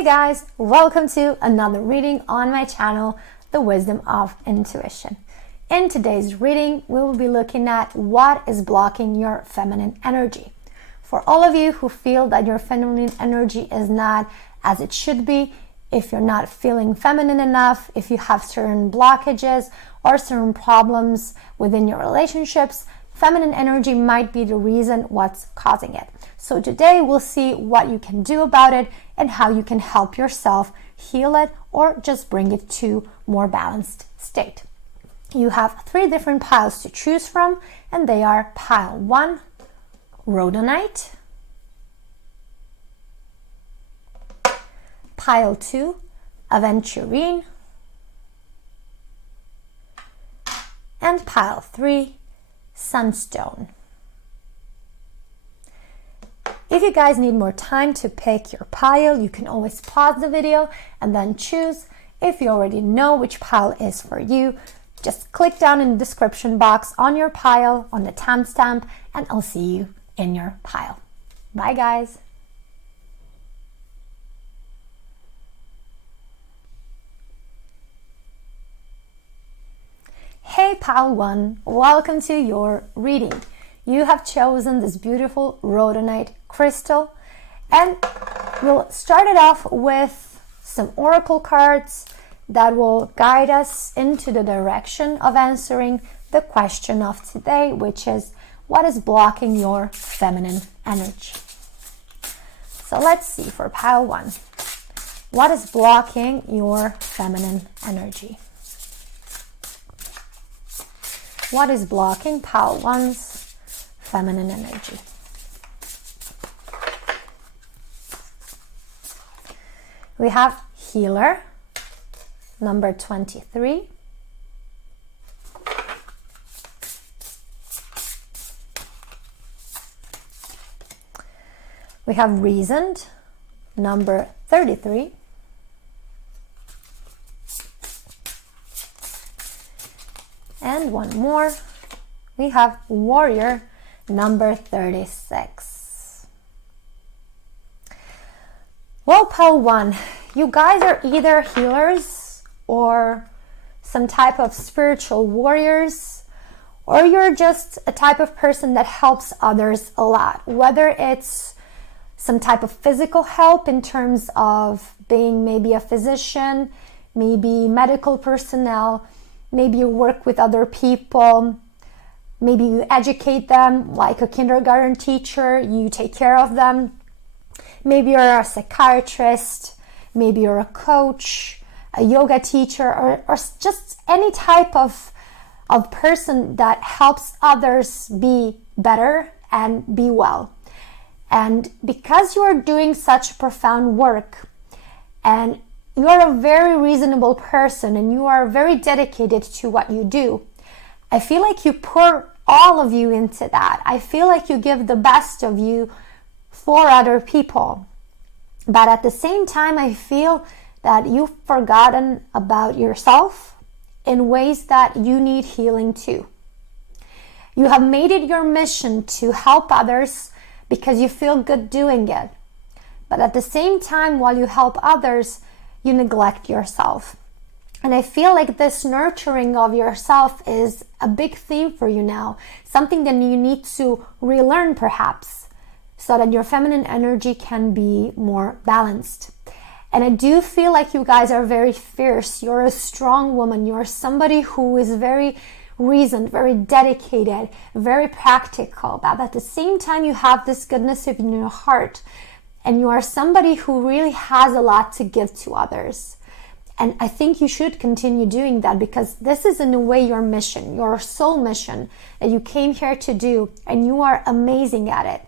Hey guys, welcome to another reading on my channel, The Wisdom of Intuition. In today's reading, we will be looking at what is blocking your feminine energy. For all of you who feel that your feminine energy is not as it should be, if you're not feeling feminine enough, if you have certain blockages or certain problems within your relationships, feminine energy might be the reason what's causing it. So today we'll see what you can do about it and how you can help yourself heal it or just bring it to more balanced state. You have 3 different piles to choose from, and they are pile 1, RHODONITE, pile 2, AVENTURINE, and pile 3, SUNSTONE. If you guys need more time to pick your pile, you can always pause the video and then choose. If you already know which pile is for you, just click down in the description box on your pile, on the timestamp, and I'll see you in your pile. Bye guys. Hey pile 1, welcome to your reading. You have chosen this beautiful rhodonite crystal, and we'll start it off with some oracle cards that will guide us into the direction of answering the question of today, which is what is blocking your feminine energy. So let's see for pile 1. What is blocking your feminine energy? What is blocking pile 1's feminine energy? We have healer, number 23. We have reasoned, number 33. And one more. We have warrior, number 36. Well, pile 1, you guys are either healers or some type of spiritual warriors, or you're just a type of person that helps others a lot, whether it's some type of physical help in terms of being maybe a physician, maybe medical personnel, maybe you work with other people, maybe you educate them like a kindergarten teacher, you take care of them. Maybe you're a psychiatrist, maybe you're a coach, a yoga teacher, or just any type of person that helps others be better and be well. And because you are doing such profound work, and you are a very reasonable person, and you are very dedicated to what you do, I feel like you pour all of you into that. I feel like you give the best of you for other people. But at the same time, I feel that you've forgotten about yourself in ways that you need healing too. You have made it your mission to help others because you feel good doing it. But at the same time, while you help others, you neglect yourself. And I feel like this nurturing of yourself is a big theme for you now, something that you need to relearn perhaps, so that your feminine energy can be more balanced. And I do feel like you guys are very fierce. You're a strong woman. You're somebody who is very reasoned, very dedicated, very practical. But at the same time, you have this goodness in your heart. And you are somebody who really has a lot to give to others. And I think you should continue doing that, because this is in a way your mission, your soul mission that you came here to do, and you are amazing at it.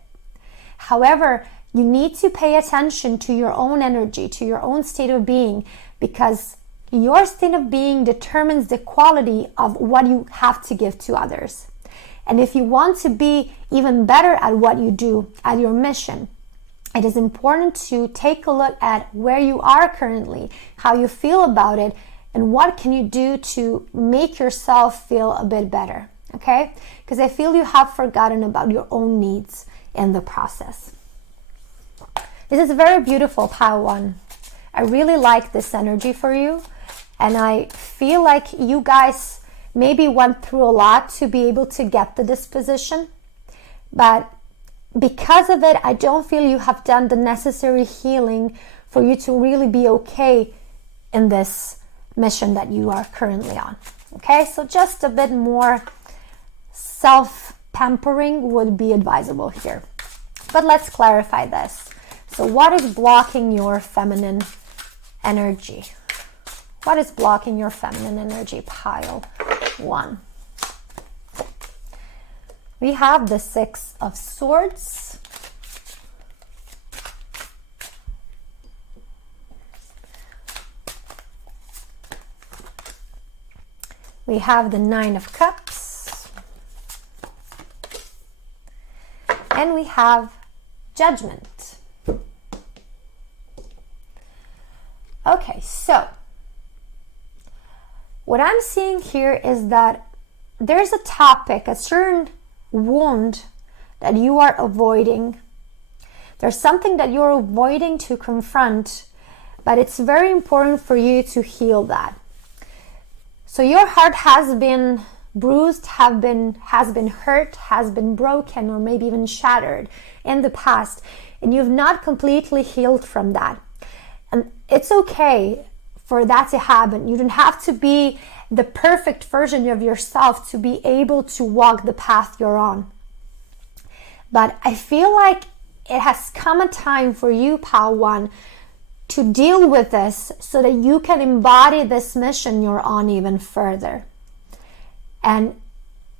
However, you need to pay attention to your own energy, to your own state of being, because your state of being determines the quality of what you have to give to others. And if you want to be even better at what you do, at your mission, it is important to take a look at where you are currently, how you feel about it, and what can you do to make yourself feel a bit better, okay? Because I feel you have forgotten about your own needs in the process. This is very beautiful, pile 1. I really like this energy for you. And I feel like you guys maybe went through a lot to be able to get to this position. But because of it, I don't feel you have done the necessary healing for you to really be okay in this mission that you are currently on. Okay, so just a bit more self-pampering would be advisable here. But let's clarify this. So what is blocking your feminine energy? What is blocking your feminine energy? Pile 1. We have the 6 of Swords. We have the 9 of Cups. And we have Judgment. Okay, so what I'm seeing here is that there's a topic, a certain wound that you are avoiding. There's something that you're avoiding to confront, but it's very important for you to heal that. So your heart has been bruised, has been hurt, has been broken, or maybe even shattered in the past, and you've not completely healed from that. And it's okay for that to happen. You don't have to be the perfect version of yourself to be able to walk the path you're on. But I feel like it has come a time for you, Pile 1, to deal with this so that you can embody this mission you're on even further. And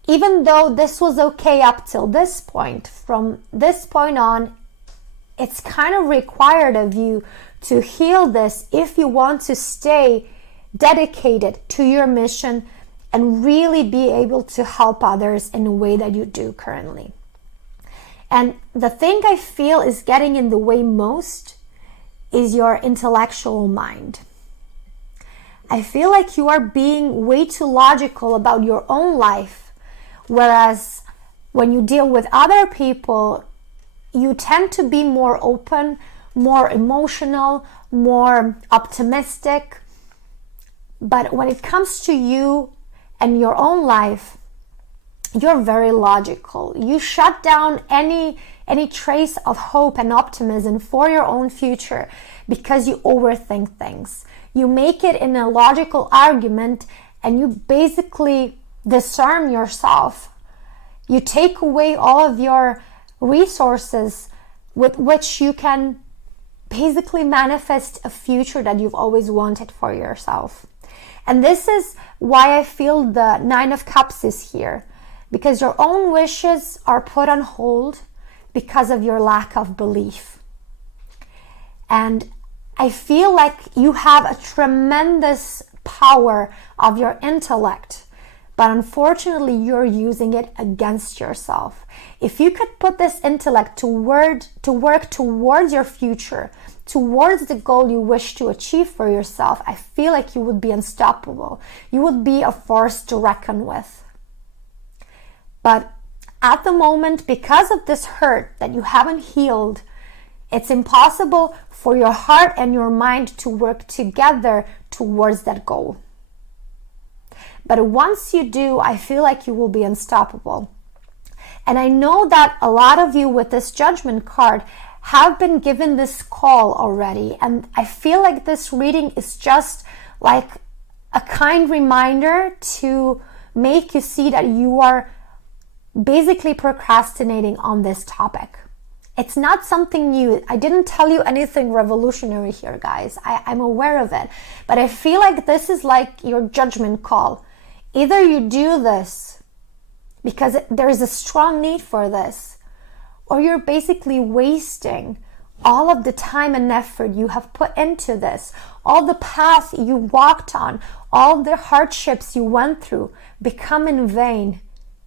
even though this was okay up till this point, from this point on, it's kind of required of you to heal this if you want to stay dedicated to your mission and really be able to help others in a way that you do currently. And the thing I feel is getting in the way most is your intellectual mind. I feel like you are being way too logical about your own life, whereas when you deal with other people, you tend to be more open, more emotional, more optimistic. But when it comes to you and your own life, you're very logical. You shut down any trace of hope and optimism for your own future because you overthink things. You make it in a logical argument and you basically disarm yourself. You take away all of your resources with which you can basically manifest a future that you've always wanted for yourself. And this is why I feel the 9 of Cups is here, because your own wishes are put on hold because of your lack of belief. And I feel like you have a tremendous power of your intellect, but unfortunately you're using it against yourself. If you could put this intellect to work towards your future, towards the goal you wish to achieve for yourself, I feel like you would be unstoppable. You would be a force to reckon with. But at the moment, because of this hurt that you haven't healed, it's impossible for your heart and your mind to work together towards that goal. But once you do, I feel like you will be unstoppable. And I know that a lot of you with this Judgment card have been given this call already. And I feel like this reading is just like a kind reminder to make you see that you are basically procrastinating on this topic. It's not something new. I didn't tell you anything revolutionary here, guys. I'm aware of it. But I feel like this is like your judgment call. Either you do this because there is a strong need for this, or you're basically wasting all of the time and effort you have put into this, all the path you walked on, all the hardships you went through become in vain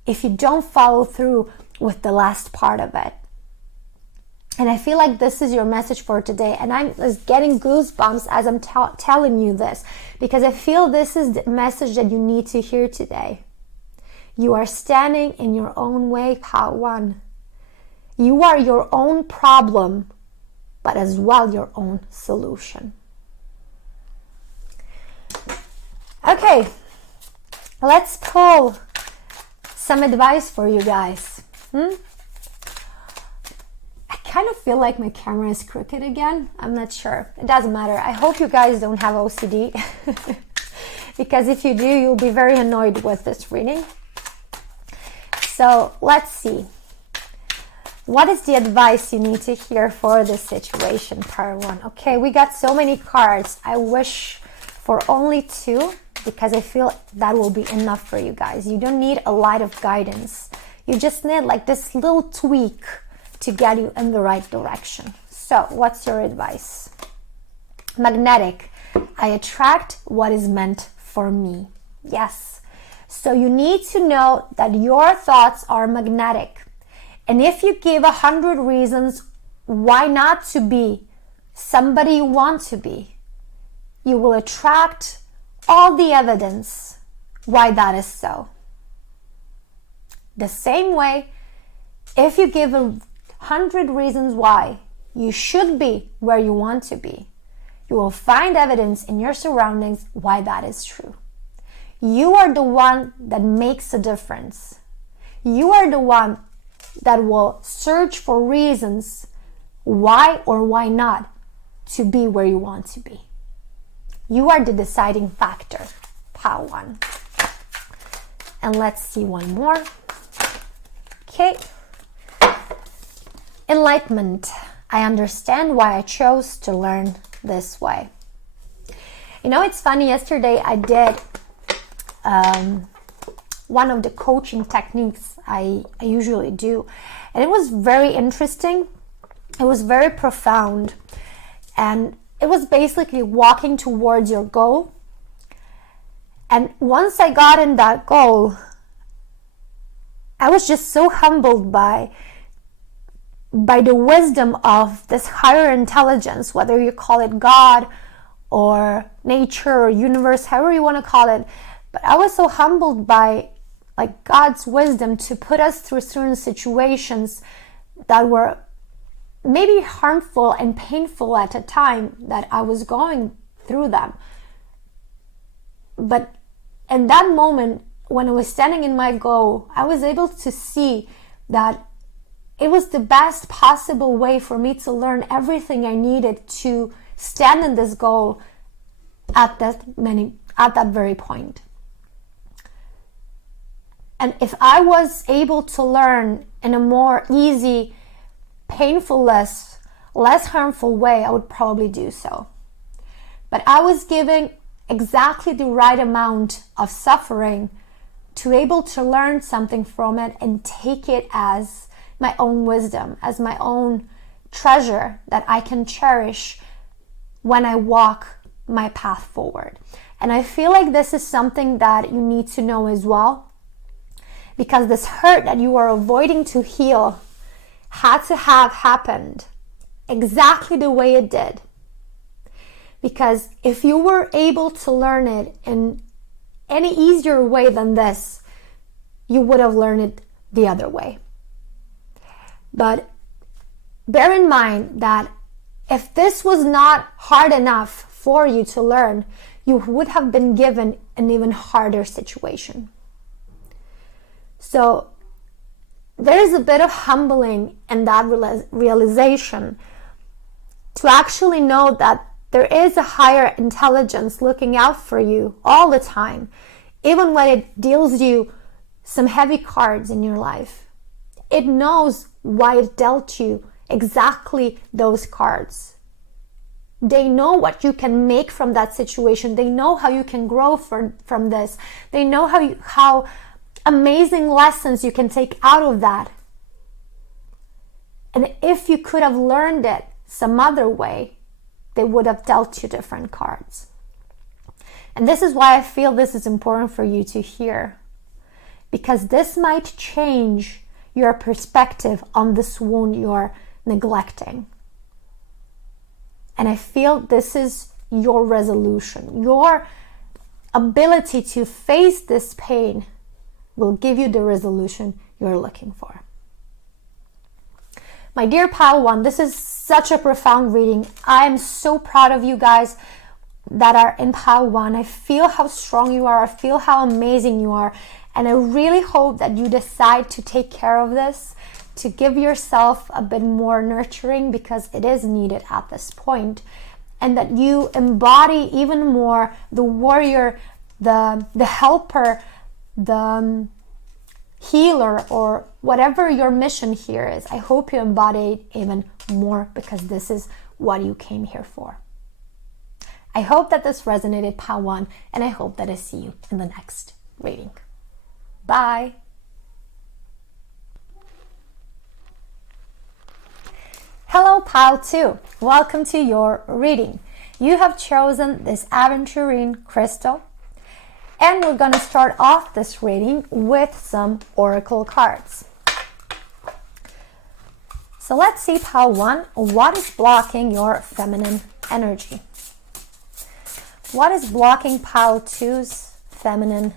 if you don't follow through with the last part of it. And I feel like this is your message for today. And I'm just getting goosebumps as I'm telling you this, because I feel this is the message that you need to hear today. You are standing in your own way, Pile 1. You are your own problem, but as well your own solution. Okay, let's pull some advice for you guys. I kind of feel like my camera is crooked again. I'm not sure. It doesn't matter. I hope you guys don't have OCD. Because if you do, you'll be very annoyed with this reading. So let's see. What is the advice you need to hear for this situation, part 1? Okay, we got so many cards. I wish for only 2, because I feel that will be enough for you guys. You don't need a lot of guidance. You just need like this little tweak to get you in the right direction. So what's your advice? Magnetic. I attract what is meant for me. Yes. So you need to know that your thoughts are magnetic. And if you give 100 reasons why not to be somebody you want to be, you will attract all the evidence why that is so. The same way, if you give 100 reasons why you should be where you want to be, you will find evidence in your surroundings why that is true. You are the one that makes a difference. You are the one that will search for reasons why or why not to be where you want to be. You are the deciding factor, pile 1. And let's see one more. Okay. Enlightenment. I understand why I chose to learn this way. You know, it's funny, yesterday I did one of the coaching techniques I usually do, and it was very interesting. It was very profound, and it was basically walking towards your goal. And once I got in that goal, I was just so humbled by the wisdom of this higher intelligence, whether you call it God or nature or universe, however you want to call it. But I was so humbled by like God's wisdom to put us through certain situations that were maybe harmful and painful at a time that I was going through them. But in that moment, when I was standing in my goal, I was able to see that it was the best possible way for me to learn everything I needed to stand in this goal at that very point. And if I was able to learn in a more easy, painful, less harmful way, I would probably do so. But I was given exactly the right amount of suffering to be able to learn something from it and take it as my own wisdom, as my own treasure that I can cherish when I walk my path forward. And I feel like this is something that you need to know as well, because this hurt that you are avoiding to heal had to have happened exactly the way it did. Because if you were able to learn it in any easier way than this, you would have learned it the other way. But bear in mind that if this was not hard enough for you to learn, you would have been given an even harder situation. So there is a bit of humbling in that realization to actually know that there is a higher intelligence looking out for you all the time, even when it deals you some heavy cards in your life. It knows why it dealt you exactly those cards. They know what you can make from that situation. They know how you can grow from this. They know how amazing lessons you can take out of that. And if you could have learned it some other way, they would have dealt you different cards. And this is why I feel this is important for you to hear, because this might change your perspective on this wound you're neglecting. And I feel this is your resolution. Your ability to face this pain will give you the resolution you're looking for. My dear pile 1, this is such a profound reading. I am so proud of you guys. that are in pile 1. I feel how strong you are. I feel how amazing you are. And I really hope that you decide to take care of this, to give yourself a bit more nurturing, because it is needed at this point. And that you embody even more the warrior, the helper, the healer, or whatever your mission here is. I hope you embody it even more, because this is what you came here for. I hope that this resonated, pile 1, and I hope that I see you in the next reading. Bye. Hello, pile 2. Welcome to your reading. You have chosen this aventurine crystal, and we're going to start off this reading with some oracle cards. So let's see, pile 1, what is blocking your feminine energy? What is blocking pile 2's feminine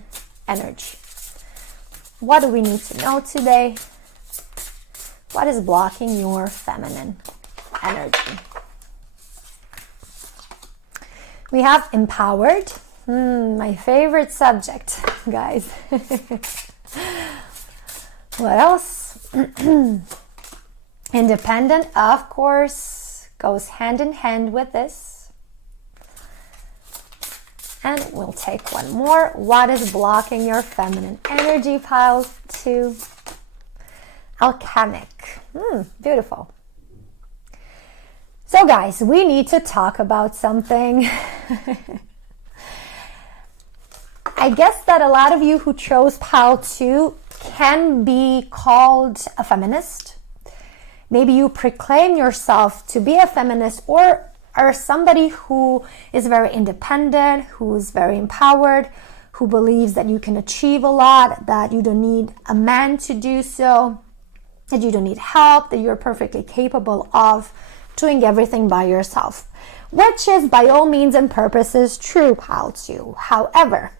energy? What do we need to know today? What is blocking your feminine energy? We have empowered. My favorite subject, guys. What else? Independent, of course, goes hand in hand with this. And we'll take one more. What is blocking your feminine energy, pile 2? Alchemic. Beautiful. So guys, we need to talk about something. I guess that a lot of you who chose pile 2 can be called a feminist. Maybe you proclaim yourself to be a feminist, or are somebody who is very independent, who's very empowered, who believes that you can achieve a lot, that you don't need a man to do so, that you don't need help, that you're perfectly capable of doing everything by yourself, which is by all means and purposes true, pile 2. However,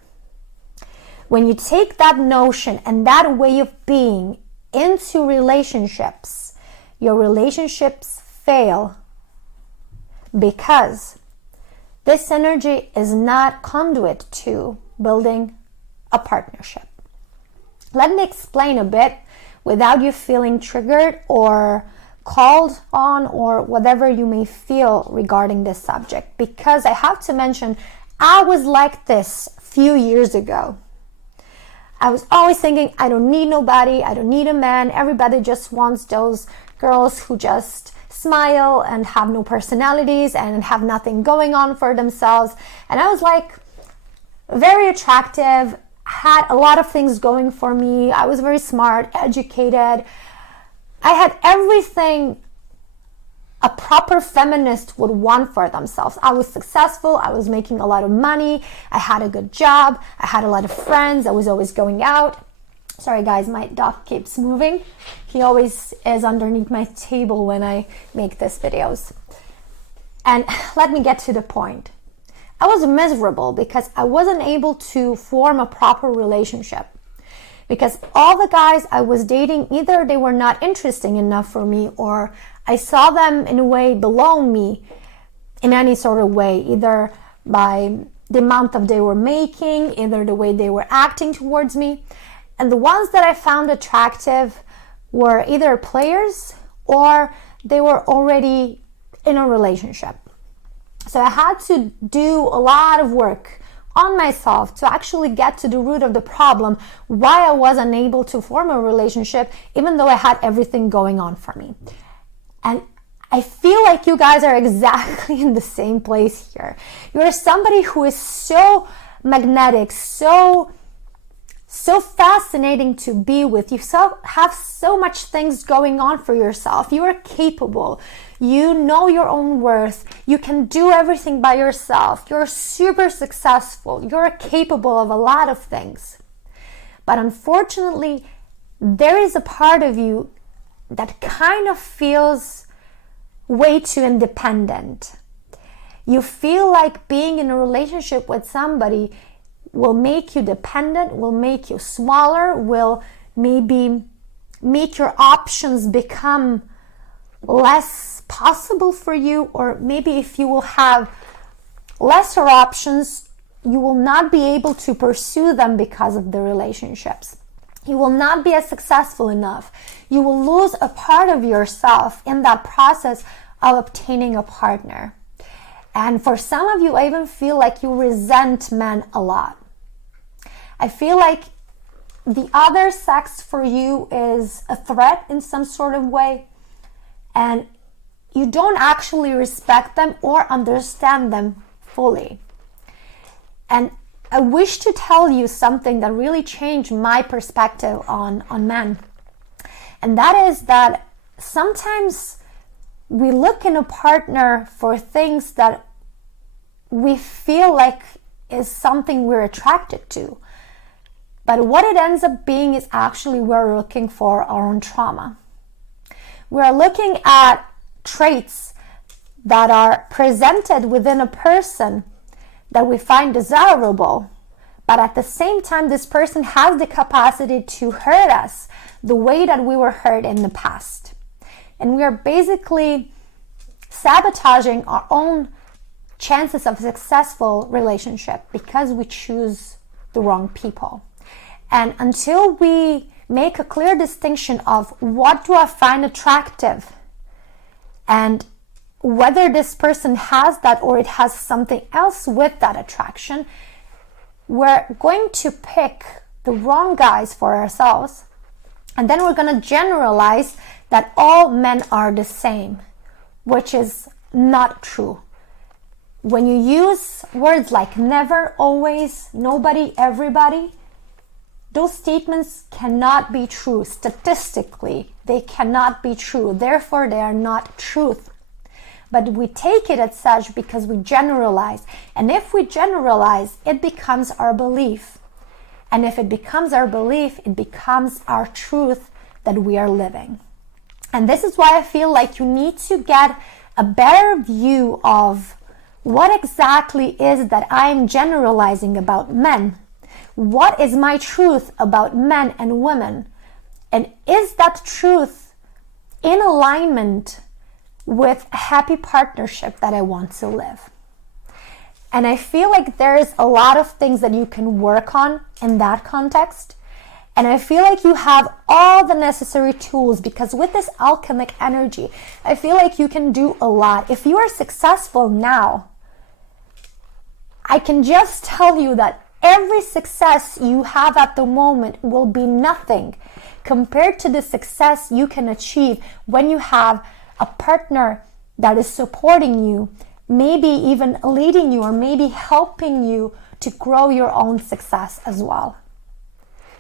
when you take that notion and that way of being into relationships, your relationships fail, because this energy is not conduit to building a partnership. Let me explain a bit without you feeling triggered or called on, or whatever you may feel regarding this subject, because I have to mention, I was like this a few years ago. I was always thinking, I don't need nobody, I don't need a man, everybody just wants those girls who just smile and have no personalities and have nothing going on for themselves. And I was like very attractive, had a lot of things going for me. I was very smart, educated. I had everything a proper feminist would want for themselves. I was successful, I was making a lot of money, I had a good job, I had a lot of friends, I was always going out. Sorry guys, my dog keeps moving. He always is underneath my table when I make these videos. And let me get to the point. I was miserable because I wasn't able to form a proper relationship. Because all the guys I was dating, either they were not interesting enough for me, or I saw them in a way below me in any sort of way, either by the amount of they were making, either the way they were acting towards me. And the ones that I found attractive were either players or they were already in a relationship. So I had to do a lot of work on myself to actually get to the root of the problem, why I was unable to form a relationship, even though I had everything going on for me. And I feel like you guys are exactly in the same place here. You're somebody who is so magnetic, so fascinating to be with. You have so much things going on for yourself. You are capable. You know your own worth. You can do everything by yourself. You're super successful. You're capable of a lot of things. But unfortunately, there is a part of you that kind of feels way too independent. You feel like being in a relationship with somebody will make you dependent, will make you smaller, will maybe make your options become less possible for you, or maybe if you will have lesser options, you will not be able to pursue them because of the relationships. You will not be as successful enough. You will lose a part of yourself in that process of obtaining a partner. And for some of you, I even feel like you resent men a lot. I feel like the other sex for you is a threat in some sort of way, and you don't actually respect them or understand them fully. And I wish to tell you something that really changed my perspective on men. And that is that sometimes we look in a partner for things that we feel like is something we're attracted to. But what it ends up being is actually we're looking for our own trauma. We're looking at traits that are presented within a person that we find desirable, but at the same time, this person has the capacity to hurt us the way that we were hurt in the past. And we are basically sabotaging our own chances of a successful relationship because we choose the wrong people. And until we make a clear distinction of what do I find attractive and whether this person has that or it has something else with that attraction, we're going to pick the wrong guys for ourselves. And then we're going to generalize that all men are the same, which is not true. When you use words like never, always, nobody, everybody, those statements cannot be true. Statistically, they cannot be true. Therefore, they are not truth. But we take it as such because we generalize. And if we generalize, it becomes our belief. And if it becomes our belief, it becomes our truth that we are living. And this is why I feel like you need to get a better view of what exactly is that I am generalizing about men. What is my truth about men and women? And is that truth in alignment with a happy partnership that I want to live? And I feel like there is a lot of things that you can work on in that context. And I feel like you have all the necessary tools because with this alchemic energy, I feel like you can do a lot. If you are successful now, I can just tell you that every success you have at the moment will be nothing compared to the success you can achieve when you have a partner that is supporting you, maybe even leading you or maybe helping you to grow your own success as well.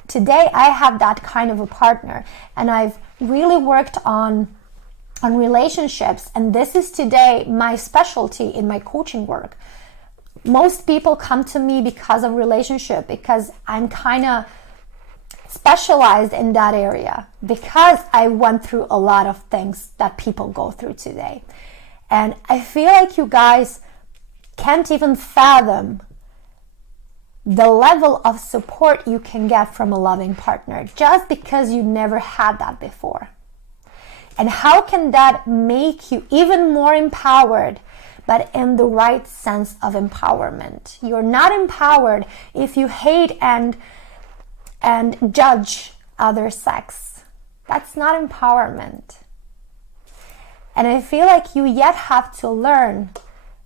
Today, I have that kind of a partner, and I've really worked on relationships, and this is today my specialty in my coaching work. Most people come to me because of relationship, because I'm kind of specialized in that area, because I went through a lot of things that people go through today. And I feel like you guys can't even fathom the level of support you can get from a loving partner just because you never had that before. And how can that make you even more empowered, but in the right sense of empowerment? You're not empowered if you hate and judge other sex. That's not empowerment. And I feel like you yet have to learn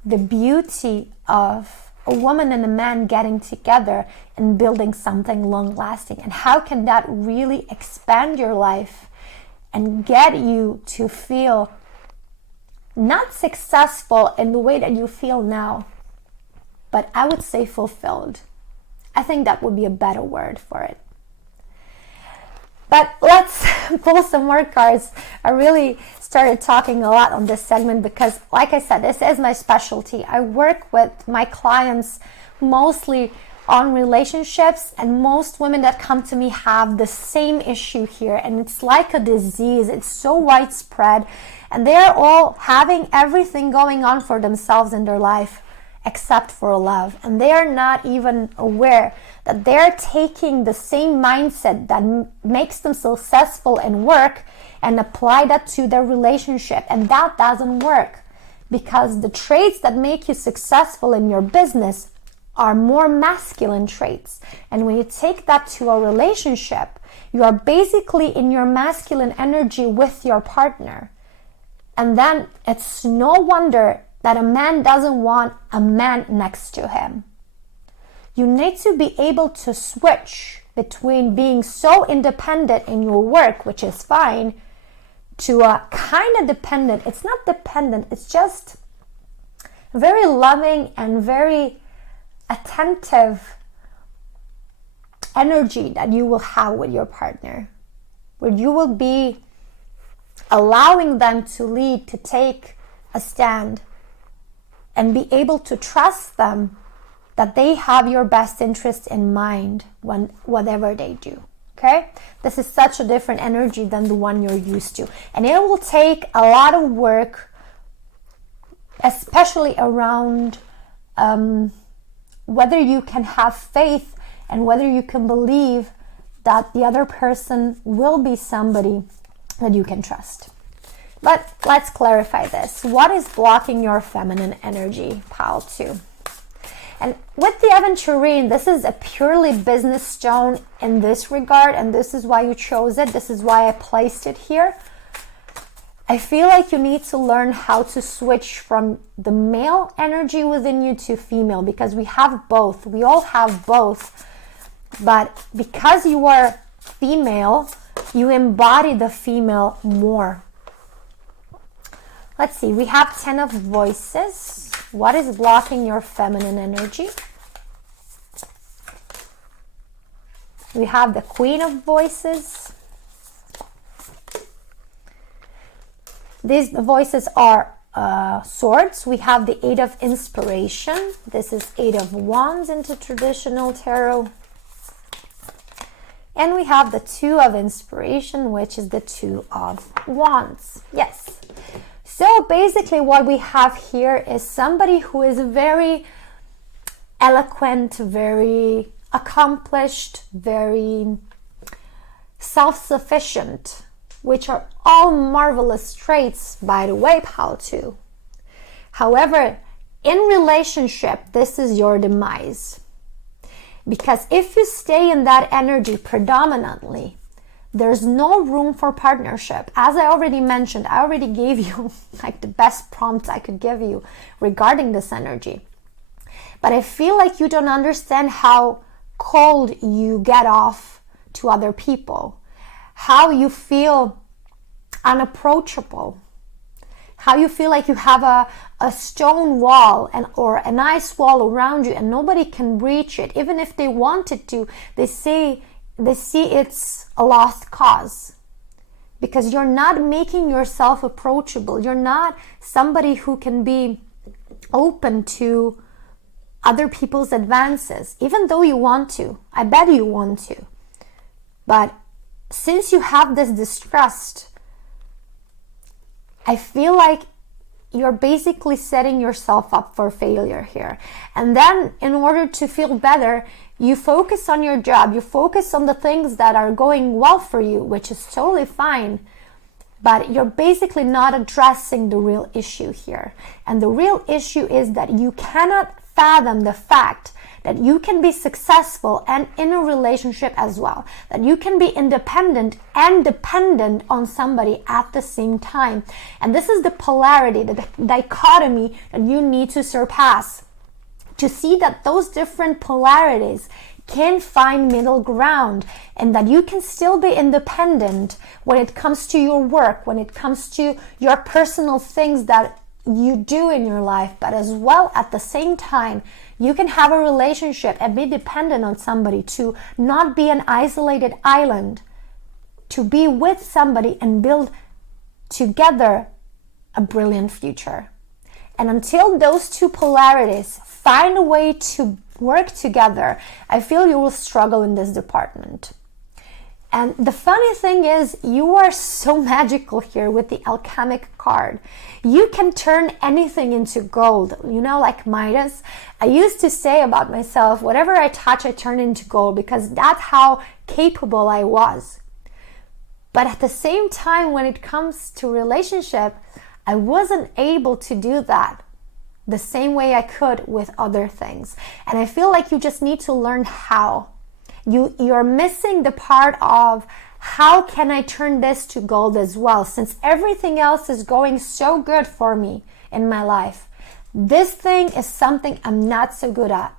the beauty of a woman and a man getting together and building something long-lasting. And how can that really expand your life and get you to feel not successful in the way that you feel now, but I would say fulfilled. I think that would be a better word for it. But let's pull some more cards. I really started talking a lot on this segment because, like I said, this is my specialty. I work with my clients mostly on relationships, and most women that come to me have the same issue here, and it's like a disease. It's so widespread, and they're all having everything going on for themselves in their life except for love, and they are not even aware that they're taking the same mindset that makes them successful in work and apply that to their relationship, and that doesn't work. because the traits that make you successful in your business are more masculine traits. And when you take that to a relationship, you are basically in your masculine energy with your partner. And then it's no wonder that a man doesn't want a man next to him. You need to be able to switch between being so independent in your work, which is fine, to a kind of dependent. It's not dependent, it's just very loving and very attentive energy that you will have with your partner, where you will be allowing them to lead, to take a stand, and be able to trust them that they have your best interest in mind when whatever they do. Okay, this is such a different energy than the one you're used to, and it will take a lot of work, especially around whether you can have faith and whether you can believe that the other person will be somebody that you can trust. But let's clarify this. What is blocking your feminine energy, pile 2? And with the aventurine, this is a purely business stone in this regard, and this is why you chose it. This is why I placed it here. I feel like you need to learn how to switch from the male energy within you to female, because we have both. We all have both. But because you are female, you embody the female more. Let's see, we have 10 of voices. What is blocking your feminine energy? We have the Queen of Voices. These voices are swords. We have the 8 of Inspiration. This is 8 of Wands into traditional tarot. And we have the 2 of Inspiration, which is the 2 of Wands. Yes. So basically what we have here is somebody who is very eloquent, very accomplished, very self-sufficient, which are all marvelous traits, by the way, pile 2. However, in relationship, this is your demise. Because if you stay in that energy predominantly, there's no room for partnership. As I already mentioned, I already gave you like the best prompt I could give you regarding this energy. But I feel like you don't understand how cold you get off to other people, how you feel unapproachable, how you feel like you have a stone wall or an ice wall around you and nobody can reach it. Even if they wanted to, they see it's a lost cause, because you're not making yourself approachable. You're not somebody who can be open to other people's advances, even though you want to. I bet you want to. But since you have this distrust, I feel like you're basically setting yourself up for failure here. And then in order to feel better, you focus on your job, you focus on the things that are going well for you, which is totally fine, but you're basically not addressing the real issue here. And the real issue is that you cannot fathom the fact that you can be successful and in a relationship as well, that you can be independent and dependent on somebody at the same time. And this is the polarity, the dichotomy that you need to surpass, to see that those different polarities can find middle ground, and that you can still be independent when it comes to your work, when it comes to your personal things that you do in your life, but as well at the same time you can have a relationship and be dependent on somebody, to not be an isolated island, to be with somebody and build together a brilliant future. And until those two polarities find a way to work together, I feel you will struggle in this department. And the funny thing is, you are so magical here with the alchemic card. You can turn anything into gold, you know, like Midas. I used to say about myself, whatever I touch, I turn into gold, because that's how capable I was. But at the same time, when it comes to relationship, I wasn't able to do that the same way I could with other things. And I feel like you just need to learn how. You're missing the part of how can I turn this to gold as well, since everything else is going so good for me in my life. This thing is something I'm not so good at,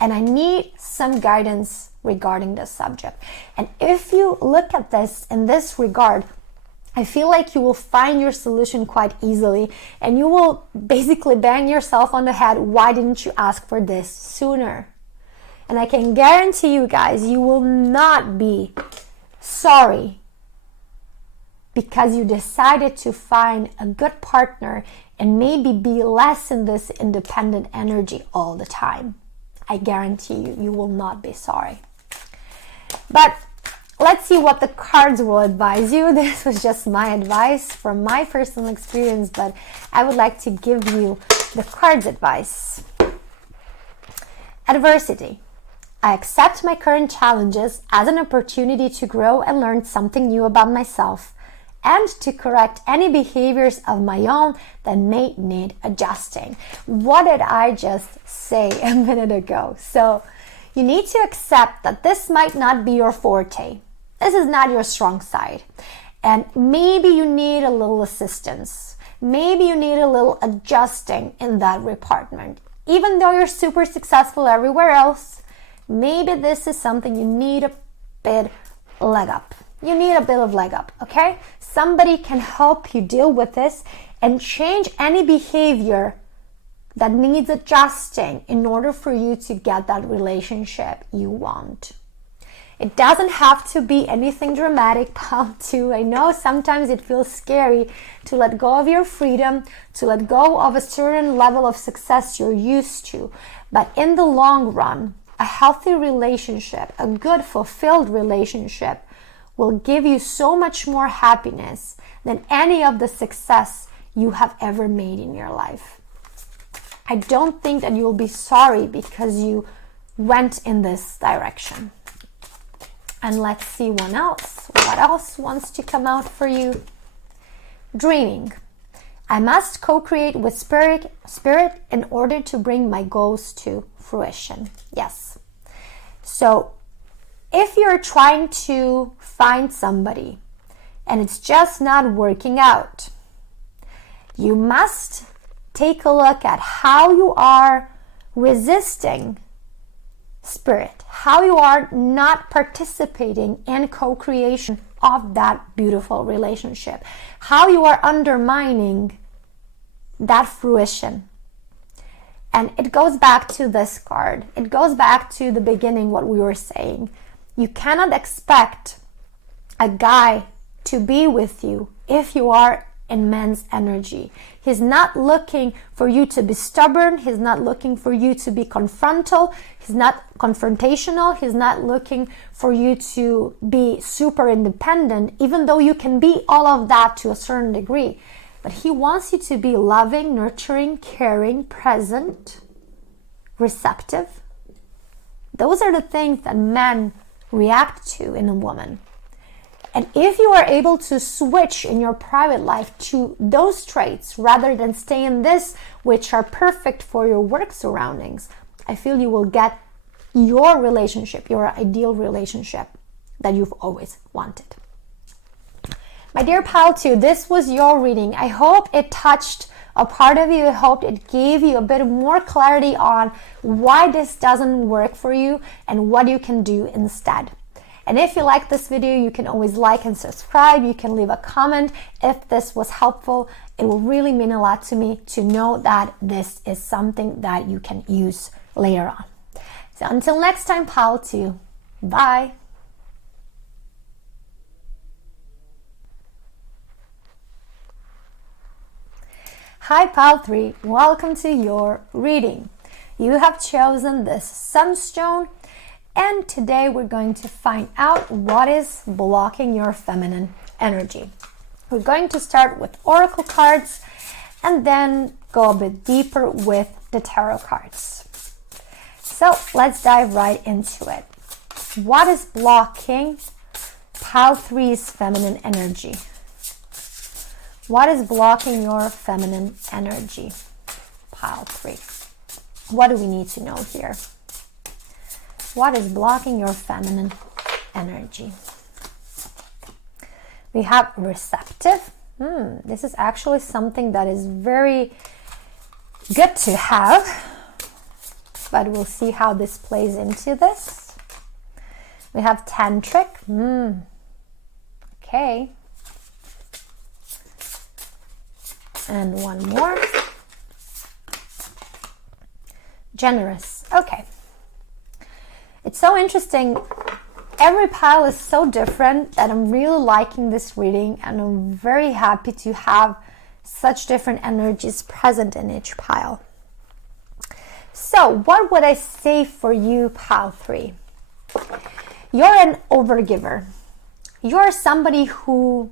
and I need some guidance regarding this subject. And if you look at this in this regard, I feel like you will find your solution quite easily, and you will basically bang yourself on the head. Why didn't you ask for this sooner? And I can guarantee you guys, you will not be sorry because you decided to find a good partner and maybe be less in this independent energy all the time. I guarantee you, you will not be sorry. But let's see what the cards will advise you. This was just my advice from my personal experience, but I would like to give you the cards' advice. Adversity. I accept my current challenges as an opportunity to grow and learn something new about myself, and to correct any behaviors of my own that may need adjusting. What did I just say a minute ago? So you need to accept that this might not be your forte. This is not your strong side. And maybe you need a little assistance. Maybe you need a little adjusting in that department. Even though you're super successful everywhere else, maybe this is something you need a bit leg up. You need a bit of leg up, okay? Somebody can help you deal with this and change any behavior that needs adjusting in order for you to get that relationship you want. It doesn't have to be anything dramatic, pal, too. I know sometimes it feels scary to let go of your freedom, to let go of a certain level of success you're used to. But in the long run, a healthy relationship, a good, fulfilled relationship, will give you so much more happiness than any of the success you have ever made in your life. I don't think that you'll be sorry because you went in this direction. And let's see what else wants to come out for you. Dreaming. I must co-create with spirit in order to bring my goals to fruition. Yes. So if you're trying to find somebody and it's just not working out, you must take a look at how you are resisting spirit, how you are not participating in co-creation of that beautiful relationship, how you are undermining that fruition. And it goes back to this card. It goes back to the beginning, what we were saying. You cannot expect a guy to be with you if you are in men's energy. He's not looking for you to be stubborn. He's not looking for you to be confrontal. He's not confrontational. He's not looking for you to be super independent, even though you can be all of that to a certain degree. But he wants you to be loving, nurturing, caring, present, receptive. Those are the things that men react to in a woman. And if you are able to switch in your private life to those traits rather than stay in this, which are perfect for your work surroundings, I feel you will get your relationship, your ideal relationship that you've always wanted. My dear pal too, this was your reading. I hope it touched a part of you. I hope it gave you a bit more clarity on why this doesn't work for you and what you can do instead. And if you like this video, you can always like and subscribe. You can leave a comment if this was helpful. It will really mean a lot to me to know that this is something that you can use later on. So until next time, pal two, bye. Hi pal 3, welcome to your reading. You have chosen this Sunstone, and today we're going to find out what is blocking your feminine energy. We're going to start with oracle cards and then go a bit deeper with the tarot cards. So let's dive right into it. What is blocking pal 3's feminine energy? What is blocking your feminine energy? Pile 3. What do we need to know here? What is blocking your feminine energy? We have receptive. This is actually something that is very good to have, but we'll see how this plays into this. We have tantric. Okay. And one more. Generous. Okay. It's so interesting. Every pile is so different that I'm really liking this reading, and I'm very happy to have such different energies present in each pile. So what would I say for you, pile 3? You're an overgiver. You're somebody who,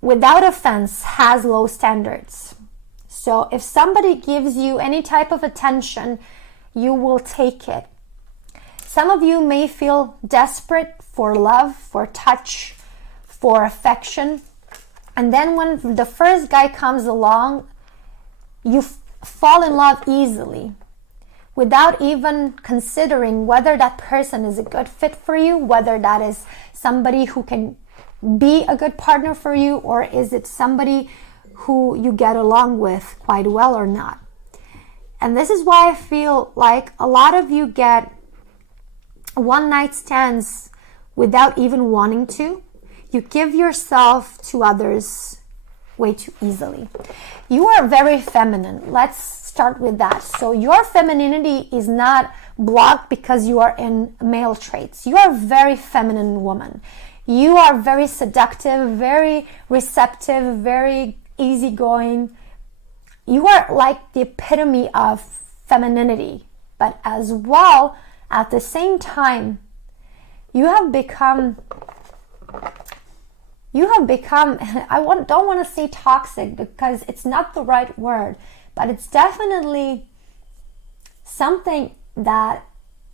without offense, has low standards. So if somebody gives you any type of attention, you will take it. Some of you may feel desperate for love, for touch, for affection. And then when the first guy comes along, you fall in love easily without even considering whether that person is a good fit for you, whether that is somebody who can be a good partner for you, or is it somebody who you get along with quite well or not. And this is why I feel like a lot of you get one night stands without even wanting to. You give yourself to others way too easily. You are very feminine. Let's start with that. So your femininity is not blocked because you are in male traits. You are a very feminine woman. You are very seductive, very receptive, very easygoing. You are like the epitome of femininity, but as well, at the same time, you have become, don't want to say toxic because it's not the right word, but it's definitely something that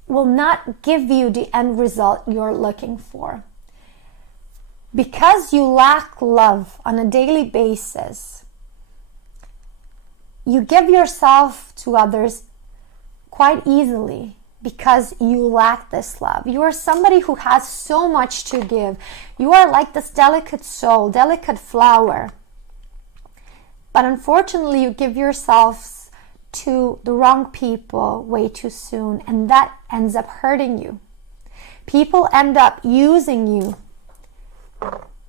will not give you the end result you're looking for. Because you lack love on a daily basis, you give yourself to others quite easily because you lack this love. You are somebody who has so much to give. You are like this delicate soul, delicate flower. But unfortunately, you give yourselves to the wrong people way too soon, and that ends up hurting you. People end up using you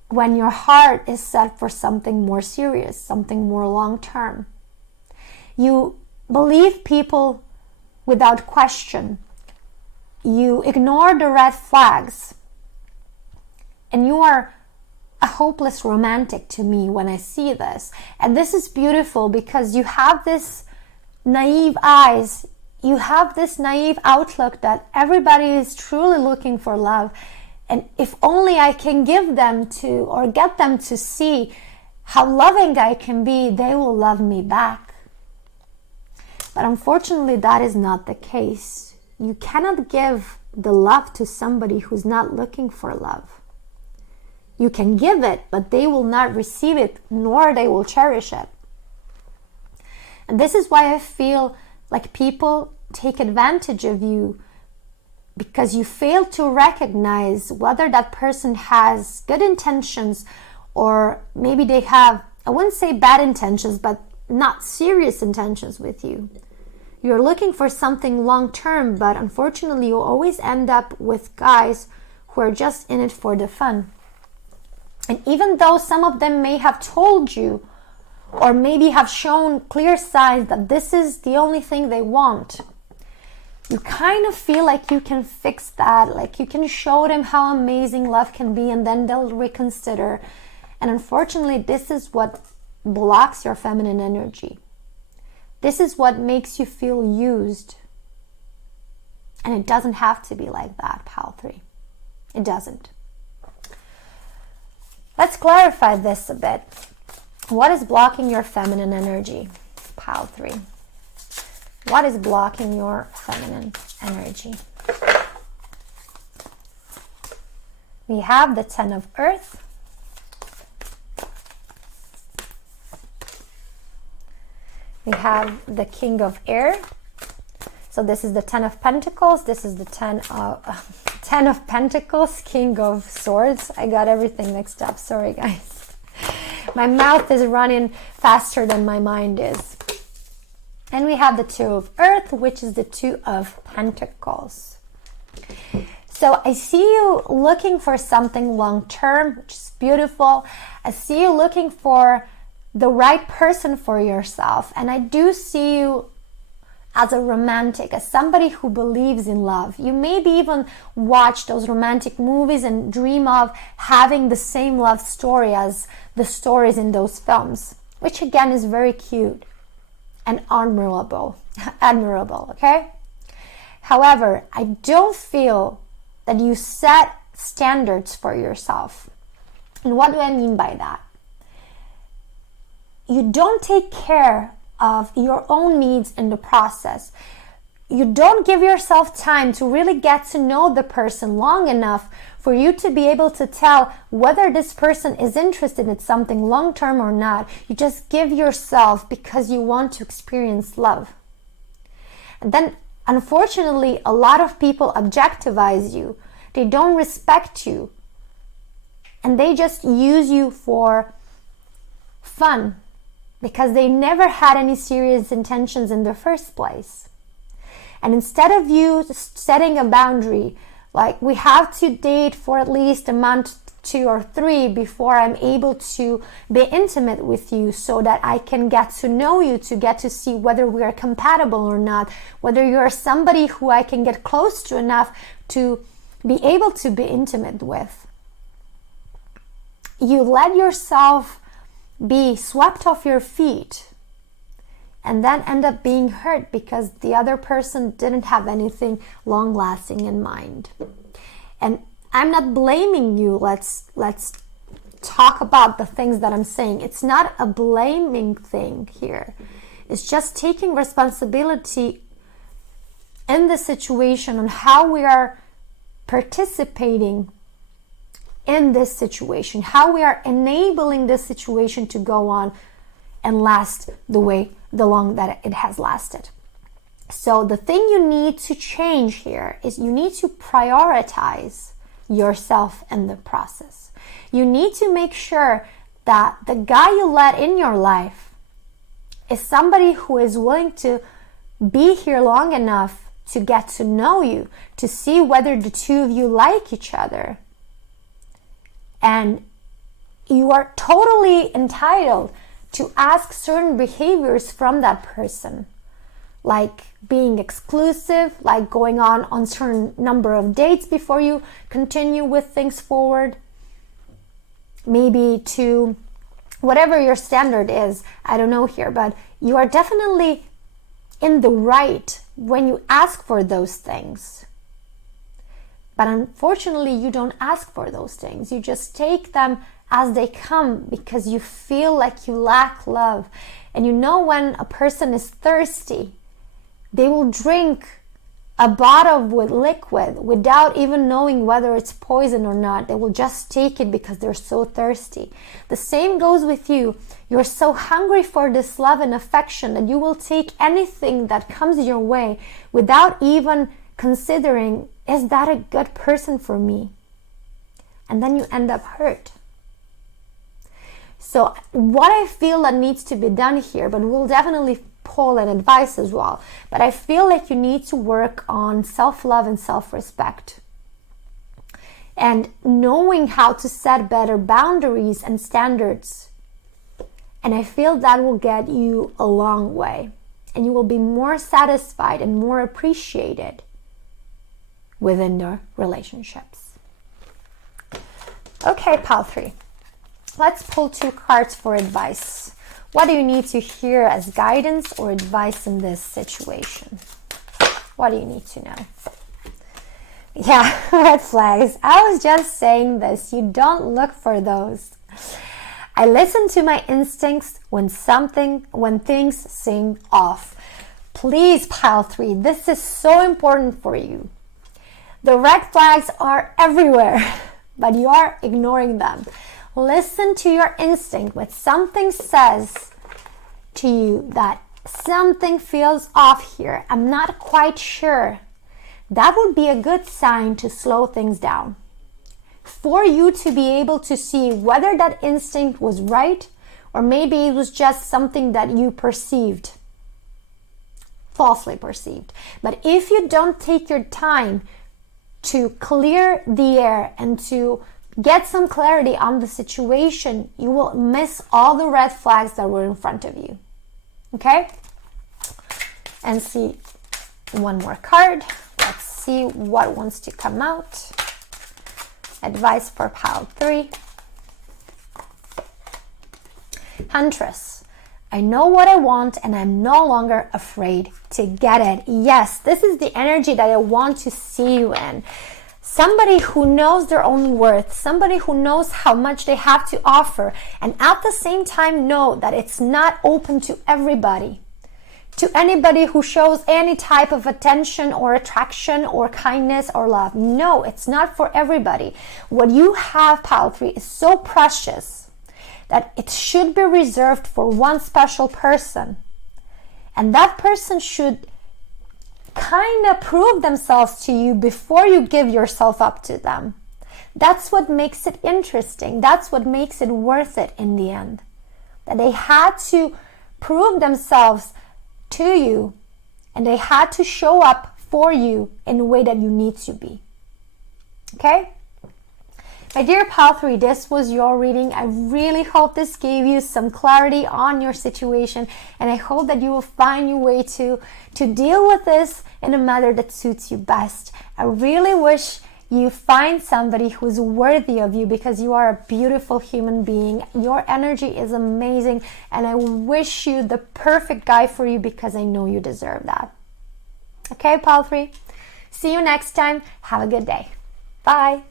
when your heart is set for something more serious, something more long-term. You believe people without question. You ignore the red flags. And you are a hopeless romantic to me when I see this. And this is beautiful because you have this naive eyes. You have this naive outlook that everybody is truly looking for love. And if only I can give them to, or get them to see how loving I can be, they will love me back. But unfortunately, that is not the case. You cannot give the love to somebody who's not looking for love. You can give it, but they will not receive it, nor they will cherish it. And this is why I feel like people take advantage of you, because you fail to recognize whether that person has good intentions, or maybe they have, I wouldn't say bad intentions, but not serious intentions with you. You're looking for something long-term, but unfortunately you always end up with guys who are just in it for the fun. And even though some of them may have told you, or maybe have shown clear signs that this is the only thing they want, you kind of feel like you can fix that, like you can show them how amazing love can be, and then they'll reconsider. And unfortunately, this is what blocks your feminine energy. This is what makes you feel used. And it doesn't have to be like that, pile 3. It doesn't. Let's clarify this a bit. What is blocking your feminine energy, pile 3? What is blocking your feminine energy? We have the 10 of Earth, We have the King of Air. So this is the Ten of Pentacles. This is the Ten of Pentacles, King of Swords. I got everything mixed up. Sorry, guys. My mouth is running faster than my mind is. And we have the Two of Earth, which is the Two of Pentacles. So I see you looking for something long-term, which is beautiful. I see you looking for the right person for yourself. And I do see you as a romantic, as somebody who believes in love. You maybe even watch those romantic movies and dream of having the same love story as the stories in those films, which again is very cute and admirable, okay? However, I don't feel that you set standards for yourself. And what do I mean by that? You don't take care of your own needs in the process. You don't give yourself time to really get to know the person long enough for you to be able to tell whether this person is interested in something long-term or not. You just give yourself because you want to experience love. And then, unfortunately, a lot of people objectivize you. They don't respect you. And they just use you for fun because they never had any serious intentions in the first place. And instead of you setting a boundary, like we have to date for at least a month, 2 or 3 before I'm able to be intimate with you so that I can get to know you, to get to see whether we are compatible or not, whether you're somebody who I can get close to enough to be able to be intimate with. You let yourself be swept off your feet and then end up being hurt because the other person didn't have anything long-lasting in mind. And I'm not blaming you. Let's talk about the things that I'm saying. It's not a blaming thing here. It's just taking responsibility in the situation on how we are participating in this situation, how we are enabling this situation to go on and last the long that it has lasted. So the thing you need to change here is you need to prioritize yourself in the process. You need to make sure that the guy you let in your life is somebody who is willing to be here long enough to get to know you, to see whether the two of you like each other. And you are totally entitled to ask certain behaviors from that person, like being exclusive, like going on certain number of dates before you continue with things forward, maybe to whatever your standard is. I don't know here, but you are definitely in the right when you ask for those things. But unfortunately, you don't ask for those things. You just take them as they come because you feel like you lack love. And you know when a person is thirsty, they will drink a bottle with liquid without even knowing whether it's poison or not. They will just take it because they're so thirsty. The same goes with you. You're so hungry for this love and affection that you will take anything that comes your way without even considering, is that a good person for me? And then you end up hurt. So what I feel that needs to be done here, but we'll definitely pull and advice as well, but I feel like you need to work on self-love and self-respect and knowing how to set better boundaries and standards. And I feel that will get you a long way and you will be more satisfied and more appreciated within the relationships. Okay, pile 3. Let's pull 2 cards for advice. What do you need to hear as guidance or advice in this situation? What do you need to know? Yeah, red flags. I was just saying this. You don't look for those. I listen to my instincts when things seem off. Please, pile 3, this is so important for you. The red flags are everywhere, but you are ignoring them. Listen to your instinct when something says to you that something feels off here, I'm not quite sure, that would be a good sign to slow things down. For you to be able to see whether that instinct was right, or maybe it was just something that you perceived, falsely perceived. But if you don't take your time to clear the air and to get some clarity on the situation, you will miss all the red flags that were in front of you. Okay? And see one more card. Let's see what wants to come out. Advice for pile 3. Huntress. I know what I want and I'm no longer afraid to get it. Yes, this is the energy that I want to see you in. Somebody who knows their own worth, somebody who knows how much they have to offer, and at the same time know that it's not open to everybody. To anybody who shows any type of attention or attraction or kindness or love. No, it's not for everybody. What you have, pile 3, is so precious that it should be reserved for one special person. And that person should kind of prove themselves to you before you give yourself up to them. That's what makes it interesting. That's what makes it worth it in the end. That they had to prove themselves to you, and they had to show up for you in a way that you need to be. Okay? My dear pile 3, this was your reading. I really hope this gave you some clarity on your situation, and I hope that you will find your way to deal with this in a manner that suits you best. I really wish you find somebody who's worthy of you, because you are a beautiful human being. Your energy is amazing, and I wish you the perfect guy for you, because I know you deserve that. Okay, pile 3? See you next time. Have a good day. Bye.